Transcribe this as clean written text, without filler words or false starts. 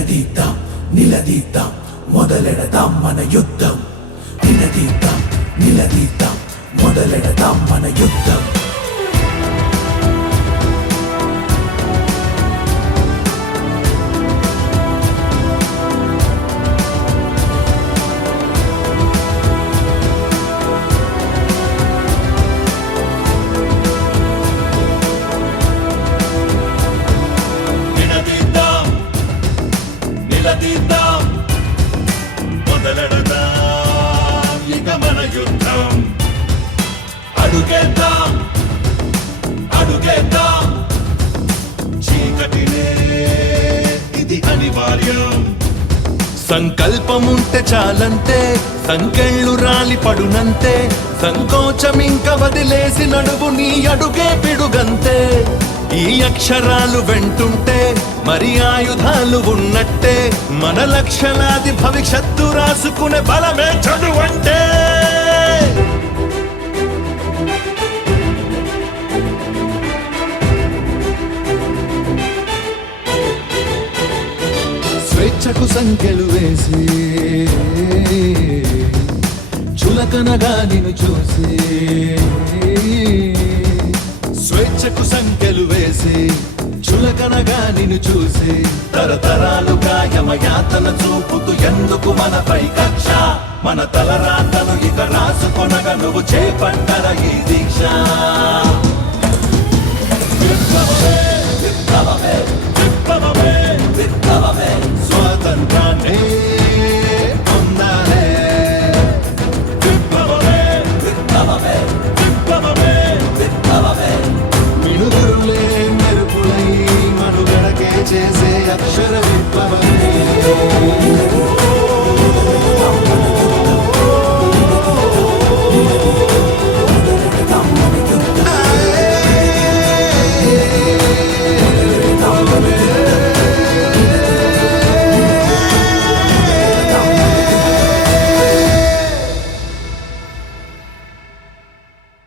నినదీద్దాం నిలదీద్దాం మొదలెడదాం మన యుద్ధం. నినదీద్దాం నిలదీద్దాం మొదలెడదాం మన యుద్ధం. నిలదీద్దాం మొదలెడదాం ఇక మన యుద్ధం. అడుగేద్దాం అడుగేద్దాం చీకటినే ఇది అనివార్యం. సంకల్పముంటే చాలంతే, సంకెళ్ళు రాలి పడునంతే, సంకోచమింక వదిలేసి నడువు నీ అడుగే పిడుగంతే. ఈ అక్షరాలు వెంటుంటే మరి ఆయుధాలు ఉన్నట్టే, మన లక్షలాది భవిష్యత్తు రాసుకునే బలమే చదువంటే. స్వేచ్ఛకు సంఖ్యలు వేసి చులకనగా నిన్ను చూసి, స్వేచ్ఛకు సంఖ్యలు వేసి చులకనగా నిన్ను చూసి, తరతరాలుగా యమయాతన చూపుతూ ఎందుకు మనపై కక్ష? మన తలరాతను ఇక రాసుకొనగా నువ్వు చేపట్టర ఈ దీక్ష. విప్లవమే విప్లవమే విప్లవమే విప్లవమే స్వాతంత్రాన్ని పొందాలే. విప్లవమే విప్లవమే విప్లవమే విప్లవమే మినుగురులే మెరుపులై మనుగడకే చేసే అక్షర